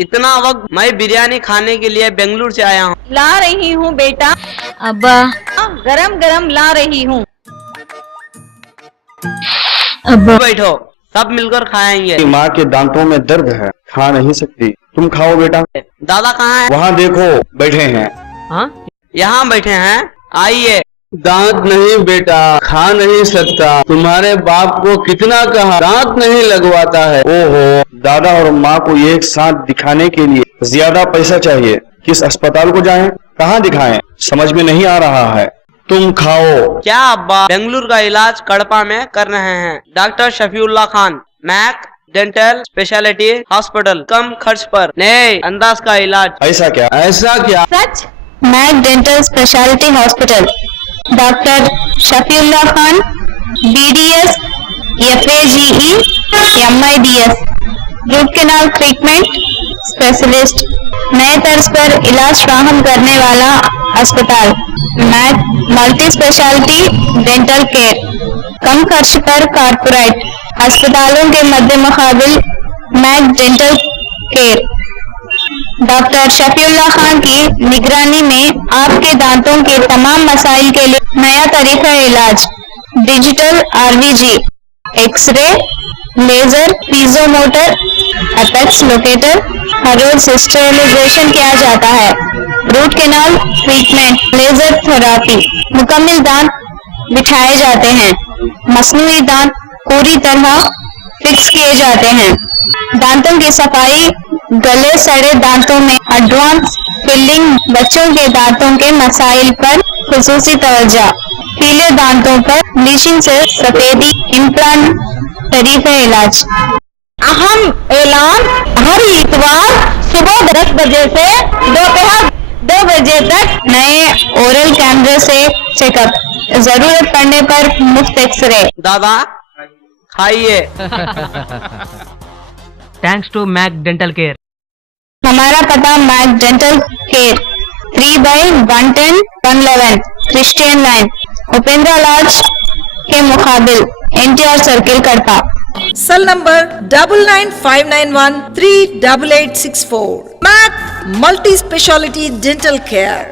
इतना वक्त मैं बिरयानी खाने के लिए बेंगलुरु से आया हूँ। ला रही हूँ बेटा, अब्बा गरम गरम ला रही हूँ। अब्बा बैठो, सब मिलकर खाएंगे। माँ के दांतों में दर्द है, खा नहीं सकती, तुम खाओ बेटा। दादा कहाँ है? वहाँ देखो बैठे हैं। हाँ, यहाँ बैठे हैं, आइए। दांत नहीं बेटा, खा नहीं सकता। तुम्हारे बाप को कितना कहा, दांत नहीं लगवाता है। ओहो, दादा और माँ को एक साथ दिखाने के लिए ज्यादा पैसा चाहिए। किस अस्पताल को जाएं, कहाँ दिखाएं, समझ में नहीं आ रहा है। तुम खाओ। क्या अब्बा, बेंगलुरु का इलाज कड़पा में कर रहे हैं। Doctor Shafiullah Khan, Mac dental speciality hospital, कम खर्च पर नए अंदाज का इलाज। ऐसा क्या? ऐसा क्या? सच? Mac dental speciality hospital, doctor Shafiullah Khan, BDS, FAGE, MIDS, root canal treatment specialist, नए तर्ज पर इलाज फ्राहम करने वाला अस्पताल। Mac multi speciality dental care, कम खर्च पर कारपोरेट अस्पतालों के मध्य मुकाबिल Mac dental care. Doctor Shafiullah Khan की निगरानी में आपके दांतों के तमाम मसाइल के लिए नया तरीका इलाज, digital RVG, x-ray, laser, piezo motor, apex locator, हर रोज स्टेरिलाइजेशन किया जाता है। Root canal treatment, laser therapy, मुकम्मल दांत बिठाए जाते हैं। मसनूई दांत पूरी तरह फिक्स किए जाते हैं। दांतों की सफाई, गले सड़े दांतों में एडवांस फिलिंग, बच्चों के दांतों के मसाइल पर खुसूसी तवज्जो, पीले दांतों पर ब्लीचिंग से सफेदी, इम्प्लांट तरीके इलाज। अहम ऐलान, हर इतवार सुबह 10 बजे से दोपहर 2 बजे तक नए ओरल कैमरे से चेकअप, जरूरत पड़ने पर मुफ्त एक्सरे। दादा खाइए। Thanks to Mac dental care. हमारा पता Mac dental care, 3/110 111 Christian line, Upendra lodge के मुकाबिल, NTR circle, Kadapa. Cell number 9959138864। Mac multi speciality dental care.